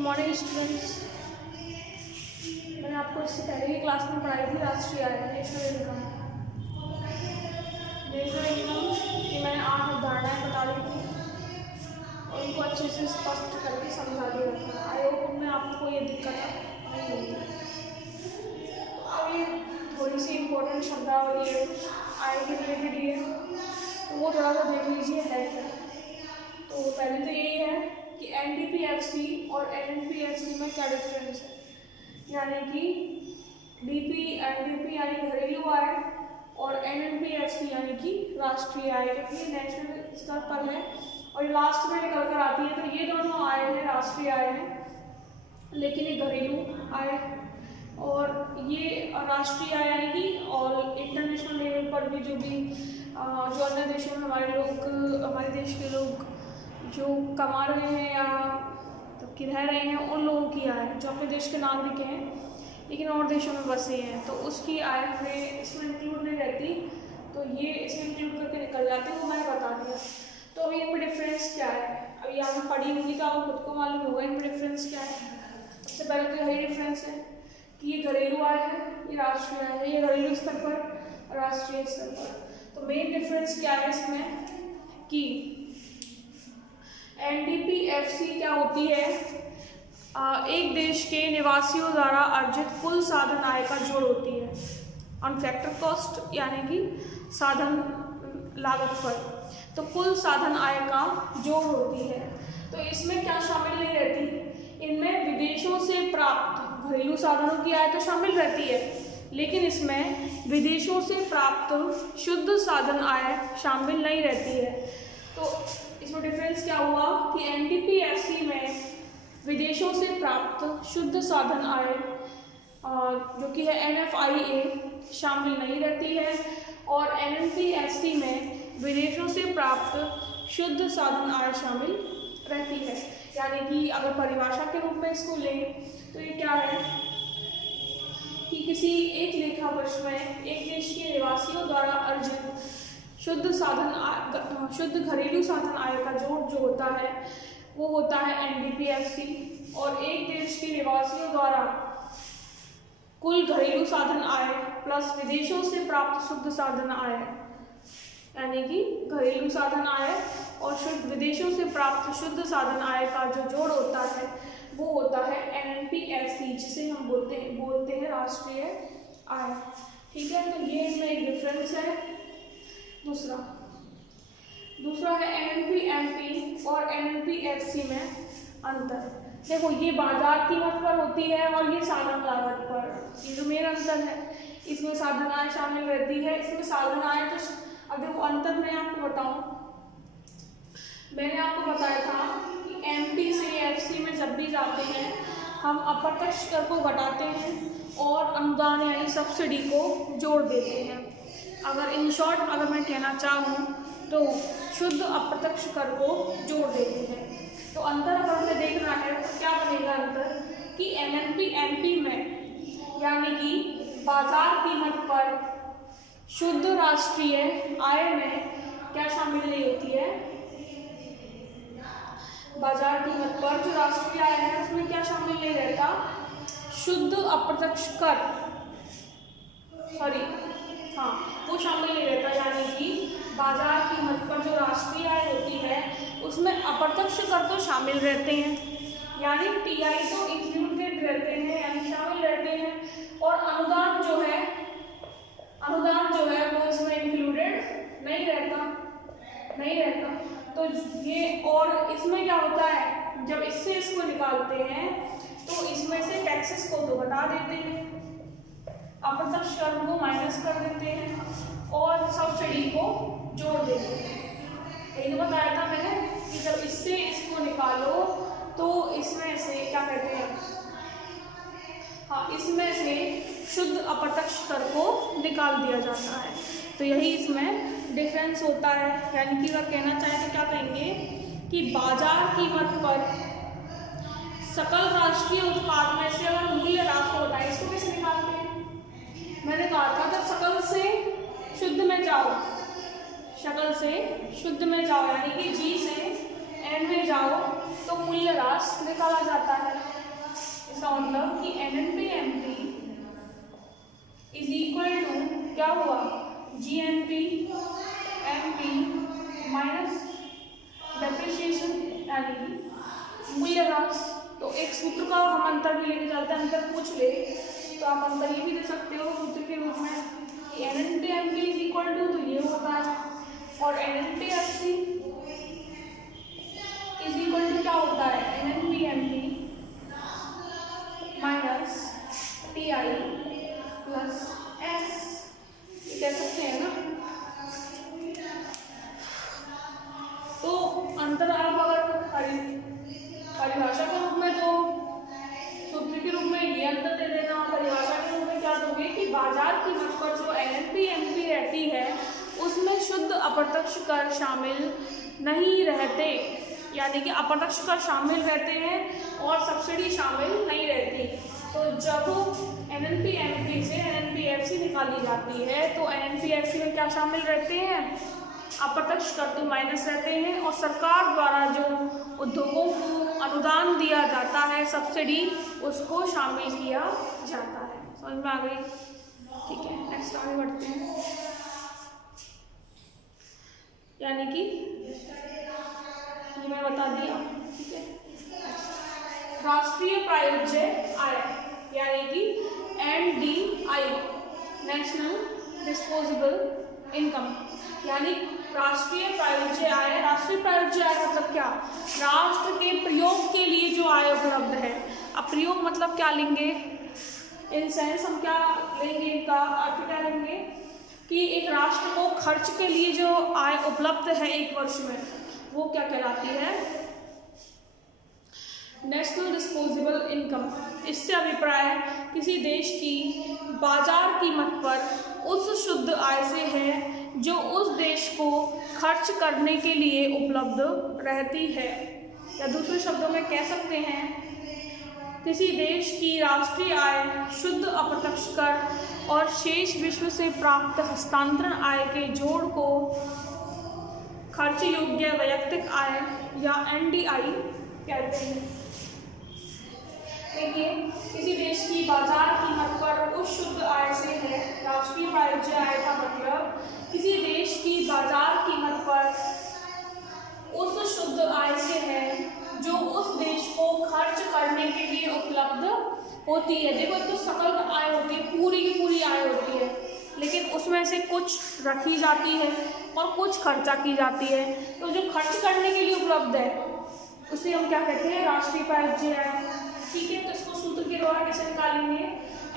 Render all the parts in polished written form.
Morning students, मैंने आपको इससे पहले ही क्लास में पढ़ाई थी राष्ट्रीय आय नेशनल इनकम की मैंने 8 अवधारणाएँ बता दी थी और उनको अच्छे से स्पष्ट करके समझा दिया था। आई होप उनमें आपको कोई दिक्कत नहीं होगी। अब ये थोड़ी सी इम्पोर्टेंट शब्दावली है आय के रिलेटेड ही है, तो वो थोड़ा सा देख लीजिए है क्या। तो पहले तो यही है कि एनडीपीएफसी और एनएनपीएफसी में क्या डिफरेंस है, यानी कि एनडीपी यानी घरेलू आय और एनएनपीएफसी यानी कि राष्ट्रीय आय, क्योंकि नेशनल स्तर पर है और लास्ट में निकल कर आती है। तो ये दोनों आय है राष्ट्रीय आय है, लेकिन ये घरेलू आय और ये राष्ट्रीय आय यानी कि और इंटरनेशनल लेवल पर भी जो अन्य देशों में हमारे देश के लोग जो कमा रहे हैं या तो कि रह रहे हैं, उन लोगों की आय जो अपने देश के नागरिक हैं लेकिन और देशों में बसे हैं, तो उसकी आय हमें इसमें इंक्लूड नहीं रहती, तो ये इसमें इंक्लूड करके निकल जाते हैं, वो मैंने बता दिया। तो अभी इनमें डिफरेंस क्या है, अभी यहाँ में पढ़ी होंगी तो आपको खुद को मालूम होगा इनमें डिफरेंस क्या है। सबसे पहले तो यही डिफरेंस है कि ये घरेलू आय है, ये राष्ट्रीय आय है, ये घरेलू स्तर पर राष्ट्रीय स्तर पर। तो मेन डिफरेंस क्या है इसमें कि एनडीपीएफसी क्या होती है, एक देश के निवासियों द्वारा अर्जित कुल साधन आय का जोड़ होती है ऑन फैक्टर कॉस्ट, यानी कि साधन लागत पर। तो कुल साधन आय का जोड़ होती है। तो इसमें क्या शामिल नहीं रहती, इनमें विदेशों से प्राप्त घरेलू साधनों की आय तो शामिल रहती है, लेकिन इसमें विदेशों से प्राप्त शुद्ध साधन आय शामिल नहीं रहती है। तो इसमें डिफरेंस क्या हुआ कि एनडीपीएफसी में विदेशों से प्राप्त शुद्ध साधन आय जो कि है NFIA शामिल नहीं रहती है, और एनएनपीएफसी में विदेशों से प्राप्त शुद्ध साधन आय शामिल रहती है। यानी कि अगर परिभाषा के रूप में इसको लें तो ये क्या है कि किसी एक लेखा वर्ष में एक देश के निवासियों द्वारा अर्जित शुद्ध घरेलू साधन आय का जोड़ जो होता है वो होता है एनडीपीएफसी, और एक देश के निवासियों द्वारा कुल घरेलू साधन आय प्लस विदेशों से प्राप्त शुद्ध साधन आय, यानी कि घरेलू साधन आय और विदेशों से प्राप्त शुद्ध साधन आय का जो जोड़ होता है वो होता है एनएनपीएफसी, जिसे हम बोलते हैं राष्ट्रीय आय। ठीक है, तो ये इसमें एक डिफरेंस है। दूसरा है एनएनपीएफसी और एनएनपीएफसी में अंतर। देखो, ये बाजार कीमत पर होती है और ये साधन लागत पर। ये जो मेन अंतर है, इसमें साधन आय शामिल रहती है, इसमें साधन आय तो अब देखो अंतर मैं आपको बताऊं, मैंने आपको बताया था कि एमपी से एफसी में जब भी जाते हैं हम अप्रत्यक्ष कर को घटाते हैं और अनुदान यानी सब्सिडी को जोड़ देते हैं। अगर इन शॉर्ट अगर मैं कहना चाहूँ तो शुद्ध अप्रत्यक्ष कर को जोड़ देते हैं। तो अंतर अगर हमें देखना है तो क्या बनेगा अंतर कि एनएनपी में यानी कि बाजार कीमत पर शुद्ध राष्ट्रीय आय में क्या शामिल नहीं होती है, बाजार कीमत पर जो राष्ट्रीय आय है उसमें क्या शामिल नहीं रहता, शुद्ध अप्रत्यक्ष कर वो शामिल नहीं रहता। यानी कि बाजार कीमत पर जो राष्ट्रीय आय होती है उसमें अप्रत्यक्ष कर तो शामिल रहते हैं, यानी टीआई तो इंक्लूडेड रहते हैं यानी शामिल रहते हैं, और अनुदान जो है वो इसमें इंक्लूडेड नहीं रहता। तो ये, और इसमें क्या होता है जब इससे इसको निकालते हैं तो इसमें से टैक्सेस को तो घटा देते हैं, अप्रत्यक्ष कर को माइनस कर देते हैं और सब्सिडी को जोड़ देते हैं। यही तो बताया था मैंने कि जब इससे इसको निकालो तो इसमें से क्या कहते हैं, इसमें से शुद्ध अप्रत्यक्ष कर को निकाल दिया जाता है। तो यही इसमें डिफरेंस होता है। यानी कि अगर कहना चाहें तो क्या कहेंगे कि बाजार कीमत पर सकल राष्ट्रीय उत्पाद में से अगर मूल्य ह्रास होता है, इसको कैसे निकालते हैं, मैंने कहा था जब सकल से शुद्ध में जाओ यानी कि जी से एन में जाओ तो मूल्य ह्रास निकाला जाता है। इसका मतलब कि NNP-MP इज इक्वल टू क्या हुआ, GNP-MP माइनस डेप्रिसिएशन यानी कि मूल्यह्रास। तो एक सूत्र का हम अंतर भी लेके चलते हैं, अंतर पूछ ले तो आप अंतर ये भी दे सकते हो सूत्र के रूप में कि NNP-MP इज इक्वल टू, तो ये होता है, और NNP-FC इज इक्वल टू क्या होता है, NNP-MP minus TI plus S, ये कह सकते हैं ना। तो अंतर आप अगर परिभाषा के रूप में तो सूत्र के रूप में ये अंतर दे देना, और परिभाषा के रूप में क्या दोगे कि बाजार कीमत पर जो NNP-MP रहती है उसमें शुद्ध अप्रत्यक्ष कर शामिल नहीं रहते, यानी कि अप्रत्यक्ष कर शामिल रहते हैं और सब्सिडी शामिल नहीं रहती। तो जब NNP-MP से NNP-FC निकाली जाती है तो NNP-FC में क्या शामिल रहते हैं, अप्रत्यक्ष कर तो माइनस रहते हैं, और सरकार द्वारा जो उद्योगों को अनुदान दिया जाता है सब्सिडी, उसको शामिल किया जाता है। समझ में आ गई? ठीक है, नेक्स्ट आगे बढ़ते हैं। यानी कि ये मैं बता दिया, ठीक है। राष्ट्रीय प्रायोज्य आय यानी कि NDI नेशनल डिस्पोजेबल इनकम, यानी राष्ट्रीय प्रायोज्य आय। राष्ट्रीय प्रायोज्य आय मतलब क्या, राष्ट्र के प्रयोग के लिए जो आय उपलब्ध है। अब प्रयोग मतलब क्या लेंगे, इन सेंस हम क्या लेंगे, इनका अर्थ क्या लेंगे कि एक राष्ट्र को खर्च के लिए जो आय उपलब्ध है एक वर्ष में, वो क्या कहलाती है, नेशनल डिस्पोजेबल इनकम। इससे अभिप्राय किसी देश की बाजार कीमत पर उस शुद्ध आय से है जो उस देश को खर्च करने के लिए उपलब्ध रहती है, या दूसरे शब्दों में कह सकते हैं किसी देश की राष्ट्रीय आय शुद्ध अप्रत्यक्ष कर और शेष विश्व से प्राप्त हस्तांतरण आय के जोड़ को खर्च योग्य वैयक्तिक आय या NDI कहते हैं। देखिए, किसी देश की बाजार कीमत पर उस शुद्ध आय से है, राष्ट्रीय प्रायोज्य आय का मतलब किसी देश की बाजार कीमत पर उस शुद्ध आय से है जो उस देश को खर्च करने के लिए उपलब्ध होती है। देखो, एक तो सकल आय होती है, पूरी की पूरी आय होती है, लेकिन उसमें से कुछ रखी जाती है और कुछ खर्चा की जाती है। तो जो खर्च करने के लिए उपलब्ध है उसे हम क्या कहते हैं, राष्ट्रीय प्रायोज्य आय। ठीक है, तो इसको सूत्र के द्वारा कैसे निकालेंगे,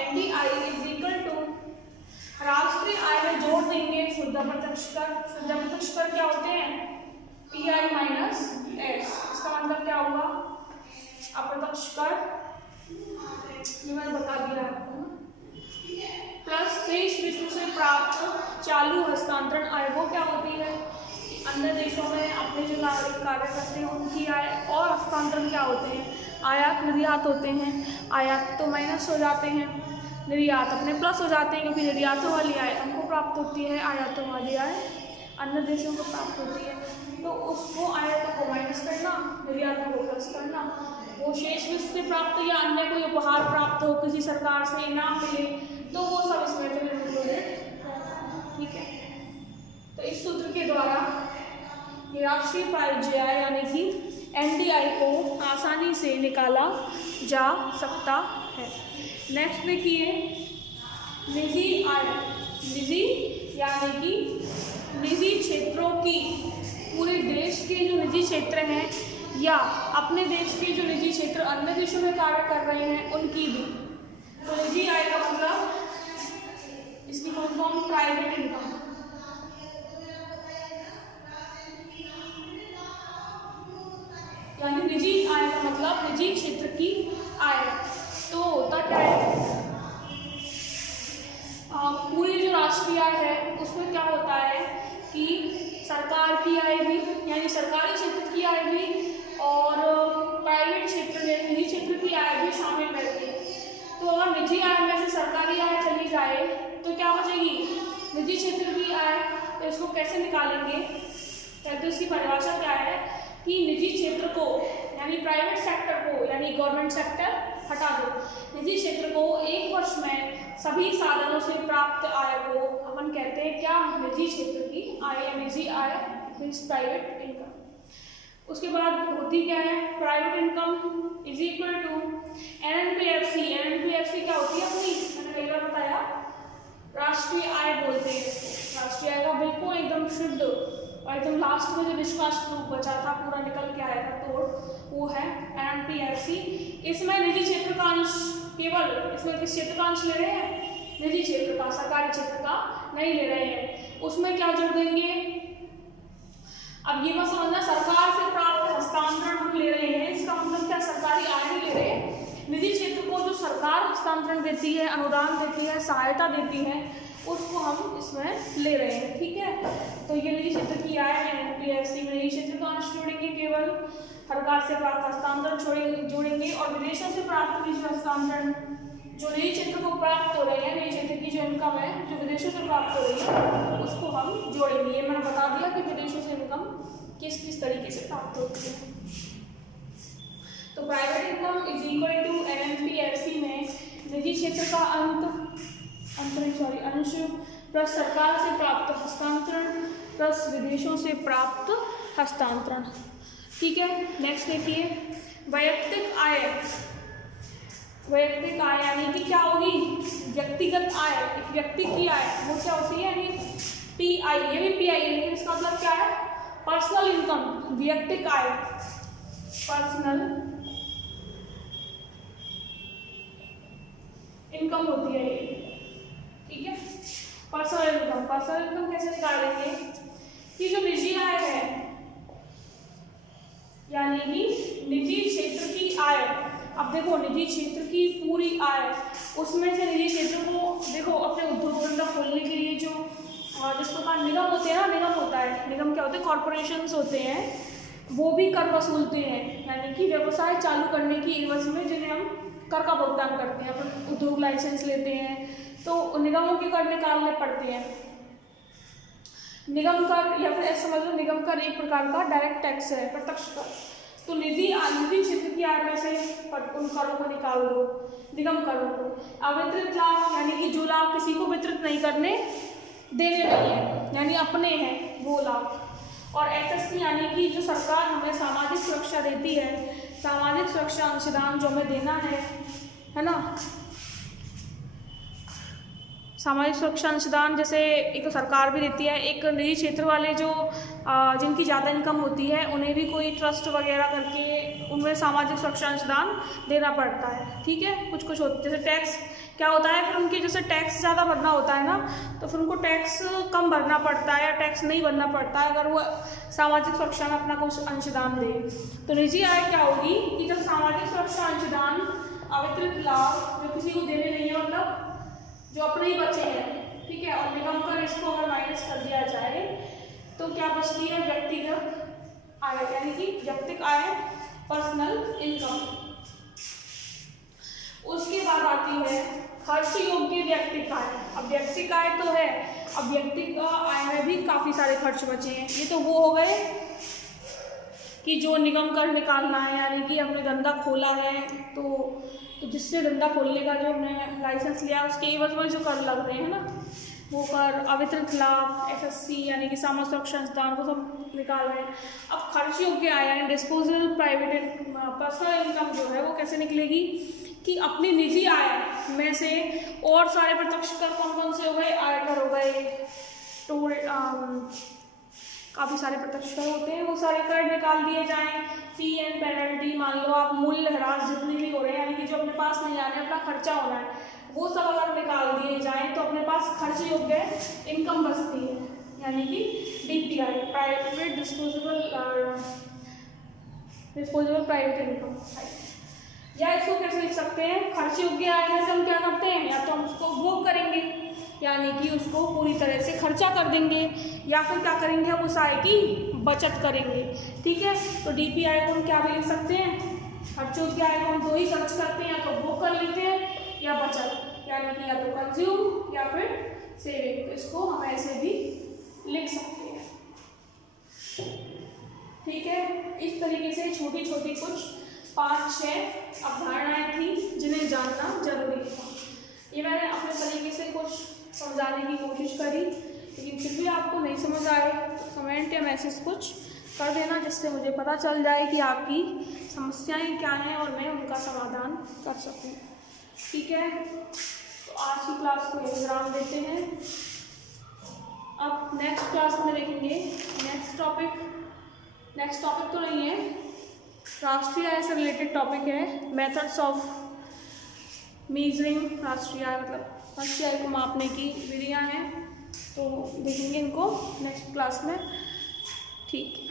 NDI इज इक्वल टू राष्ट्रीय आय में जोड़ देंगे शुद्ध अप्रत्यक्ष कर। शुद्ध अप्रत्यक्ष कर क्या होते हैं, TI माइनस S। इसका मतलब क्या हुआ, अप्रत्यक्ष कर, ये मैंने बता दिया आपको, प्लस शेष विश्व से प्राप्त चालू हस्तांतरण आय। वो क्या होती है, अन्य देशों में अपने जो नागरिक कार्य करते हैं उनकी आय, और हस्तांतरण क्या होते हैं, आयात निर्यात होते हैं। आयात तो माइनस हो जाते हैं, निर्यात अपने प्लस हो जाते हैं, क्योंकि निर्यातों वाली आय हमको प्राप्त होती है, आयातों वाली आय अन्य देशों को प्राप्त होती है। तो उसको आयातों को माइनस करना, निर्यातों को प्लस करना। वो शेष विश्व से प्राप्त या अन्य कोई उपहार प्राप्त हो, किसी सरकार से इनाम मिले, तो वो सब इसमें इंक्लूडेड। ठीक है, तो इस सूत्र के द्वारा राष्ट्रीय प्रायोज्य आय यानी कि NDI को आसानी से निकाला जा सकता है। नेक्स्ट देखिए, निजी आय। निजी यानी कि निजी क्षेत्रों की, पूरे देश के जो निजी क्षेत्र हैं या अपने देश के जो निजी क्षेत्र अन्य देशों में कार्य कर रहे हैं उनकी भी। तो निजी आय का मतलब, इसकी फुल फॉर्म प्राइवेट इनकम। यानी निजी आय का मतलब निजी क्षेत्र की आय। तो होता क्या है, पूरी जो राष्ट्रीय आय है उसमें क्या होता है कि सरकार की आय भी, यानी सरकारी क्षेत्र की आय भी, और प्राइवेट क्षेत्र में निजी क्षेत्र की आय भी शामिल रहती है। तो अगर निजी आय में से सरकारी आय चली जाए तो क्या बचेगी, निजी क्षेत्र की आय। तो इसको कैसे निकालेंगे, तो इसकी परिभाषा क्या है कि निजी क्षेत्र को यानी प्राइवेट सेक्टर को, यानी गवर्नमेंट सेक्टर हटा दो, निजी क्षेत्र को एक वर्ष में सभी साधनों से प्राप्त आय को अपन कहते हैं क्या, निजी क्षेत्र की आय, निजी आय मीन्स प्राइवेट इनकम। उसके बाद होती क्या है, private income is equal to NPFC. NPFC क्या होती है अपनी, मैंने कई बार बताया, राष्ट्रीय आय बोलते हैं इसको। राष्ट्रीय आय का बिल्कुल एकदम शुद्ध और एकदम लास्ट में जो निष्कासित रूप बचा था पूरा निकल के आएगा तोड़, वो है एनपीएफसी। इसमें निजी क्षेत्र का अंश केवल, इसमें किस क्षेत्र का अंश ले रहे हैं, निजी क्षेत्र का, सरकारी क्षेत्र का नहीं ले रहे हैं। उसमें क्या जोड़ देंगे, अब ये मत समझना सरकार से प्राप्त हस्तांतरण हम ले रहे हैं, इसका मतलब क्या, सरकारी आय नहीं ले रहे हैं, निजी क्षेत्र को जो सरकार हस्तांतरण देती है, अनुदान देती है, सहायता देती है, उसको हम इसमें ले रहे हैं। ठीक है, तो ये निजी क्षेत्र की आय है एनपीएफसी में। निजी क्षेत्र का अंश जोड़ेंगे केवल, सरकार से प्राप्त हस्तांतरण जोड़ेंगे, और विदेशों से प्राप्त निजी हस्तांतरण, जो निजी क्षेत्र को प्राप्त हो रहे हैं, निजी क्षेत्र की जो इनकम है जो विदेशों से प्राप्त हो रही है, उसको हम जोड़ेंगे। ये मैंने बता दिया कि विदेशों से इनकम किस किस तरीके से प्राप्त होती है। तो private income is equal to NPFC में निजी क्षेत्र का अंश प्लस सरकार से प्राप्त हस्तांतरण प्लस विदेशों से प्राप्त हस्तांतरण। ठीक है, नेक्स्ट देखिए, वैयक्तिक आय। वैयक्तिक आय यानी कि क्या होगी, व्यक्तिगत आय, एक व्यक्ति की आय, वो क्या होती है, यानी पीआई, ये भी पीआई है, लेकिन इसका मतलब क्या है, पर्सनल इनकम। व्यक्तिक आय पर्सनल इनकम होती है ये। ठीक है, पर्सनल इनकम। पर्सनल इनकम कैसे निकालेंगे कि जो निजी आय है, यानी कि निजी क्षेत्र की आय, अब देखो निजी क्षेत्र की पूरी आय, उसमें से निजी क्षेत्र को देखो अपने उद्योग धंधा खोलने के लिए जो जिस प्रकार निगम होते हैं ना, निगम होता है, निगम क्या होते हैं, कॉरपोरेशंस होते हैं, वो भी कर वसूलते हैं, यानी कि व्यवसाय चालू करने की एवज में जिन्हें हम कर का भुगतान करते हैं, अपन उद्योग लाइसेंस लेते हैं तो निगमों के कर निकालने पड़ते हैं। निगम कर, या फिर ऐसा समझ लो निगम कर एक प्रकार का डायरेक्ट टैक्स है, प्रत्यक्ष कर। तो निजी क्षेत्र की आय में से उन करों को निकाल दो, निगम करों को। अवितरित लाभ यानी कि जो लाभ किसी को वितरित नहीं करने देने नहीं है, यानी अपने हैं वो लाभ। और एसएससी यानी कि जो सरकार हमें सामाजिक सुरक्षा देती है, सामाजिक सुरक्षा अंशदान जो हमें देना है ना, सामाजिक सुरक्षा अंशदान जैसे एक तो सरकार भी देती है, एक निजी क्षेत्र वाले जो जिनकी ज़्यादा इनकम होती है उन्हें भी कोई ट्रस्ट वगैरह करके उनमें सामाजिक सुरक्षा अंशदान देना पड़ता है। ठीक है, कुछ कुछ होता है, जैसे टैक्स क्या होता है, फिर उनकी जैसे टैक्स ज़्यादा भरना होता है ना, तो फिर उनको टैक्स कम भरना पड़ता है या टैक्स नहीं भरना पड़ता है अगर वो सामाजिक सुरक्षा में अपना कुछ अंशदान दे। तो निजी आय क्या होगी कि जब सामाजिक सुरक्षा अंशदान, अवितरित लाभ जो किसी को देने नहीं है, मतलब जो अपने ही बचे हैं, ठीक है, और निगम कर इसको अगर माइनस कर दिया जाए तो क्या बचती है, व्यक्तिगत आय, यानी कि व्यक्तिगत आय, पर्सनल इनकम। उसके बाद आती है खर्च योग्य व्यक्तिगत आय। अब व्यक्तिगत आय तो है, अब व्यक्तिगत आय में भी काफ़ी सारे खर्च बचे हैं। ये तो वो हो गए कि जो निगम कर निकालना है, यानी कि हमने धंधा खोला है तो जिससे धंधा खोलने का जो हमने लाइसेंस लिया उसके एवज में जो कर लग रहे हैं ना, वो कर, अवितरित लाभ, एसएससी यानी कि सामाजिक सुरक्षा अंशदान को सब निकाल रहे हैं। अब खर्च योग्य आय यानी डिस्पोजेबल प्राइवेट पर्सनल इनकम जो है वो कैसे निकलेगी कि अपनी निजी आय में से और सारे प्रत्यक्ष कर कौन कौन से हो गए, आयकर हो गए, टोल, काफ़ी सारे प्रत्यक्ष कर होते हैं, वो सारे कर निकाल दिए जाएं। फी एंड पेनल्टी, मान लो आप मूल्य ह्रास जितने भी हो रहे हैं, यानी कि जो अपने पास नहीं आ रहे हैं, अपना खर्चा होना है, वो सब अगर निकाल दिए जाएं तो अपने पास खर्च योग्य इनकम बचती है, यानी कि DPI, private disposable private income. या इसको कैसे लिख सकते हैं, खर्च योग्य आय में से हम क्या करते हैं, या तो हम उसको उपभोग करेंगे यानी कि उसको पूरी तरह से खर्चा कर देंगे, या फिर क्या करेंगे, हम उस आय की बचत करेंगे। ठीक है, तो डीपीआई को हम क्या भी लिख सकते हैं, खर्च योग्य आय को हम दो ही खर्च करते हैं, या तो उपभोग कर लेते हैं या बचत, यानी कि या तो कंज्यूम या फिर सेविंग। तो इसको हम ऐसे भी लिख सकते हैं। ठीक है, इस तरीके से छोटी छोटी कुछ 5-6 अवधारणाएं थी जिन्हें जानना जरूरी था। ये मैंने अपने तरीके से कुछ समझाने की कोशिश करी, लेकिन फिर भी आपको नहीं समझ आए तो कमेंट या मैसेज कुछ कर देना, जिससे मुझे पता चल जाए कि आपकी समस्याएं क्या हैं और मैं उनका समाधान कर सकूं। ठीक है, तो आज की क्लास को विराम देते हैं। अब नेक्स्ट क्लास में देखेंगे नेक्स्ट टॉपिक तो नहीं है, राष्ट्रीय आय से रिलेटेड टॉपिक है, मेथड्स ऑफ मीजरिंग राष्ट्रीय आय, मतलब राष्ट्रीय आय को मापने की विधियां हैं, तो देखेंगे इनको नेक्स्ट क्लास में। ठीक है।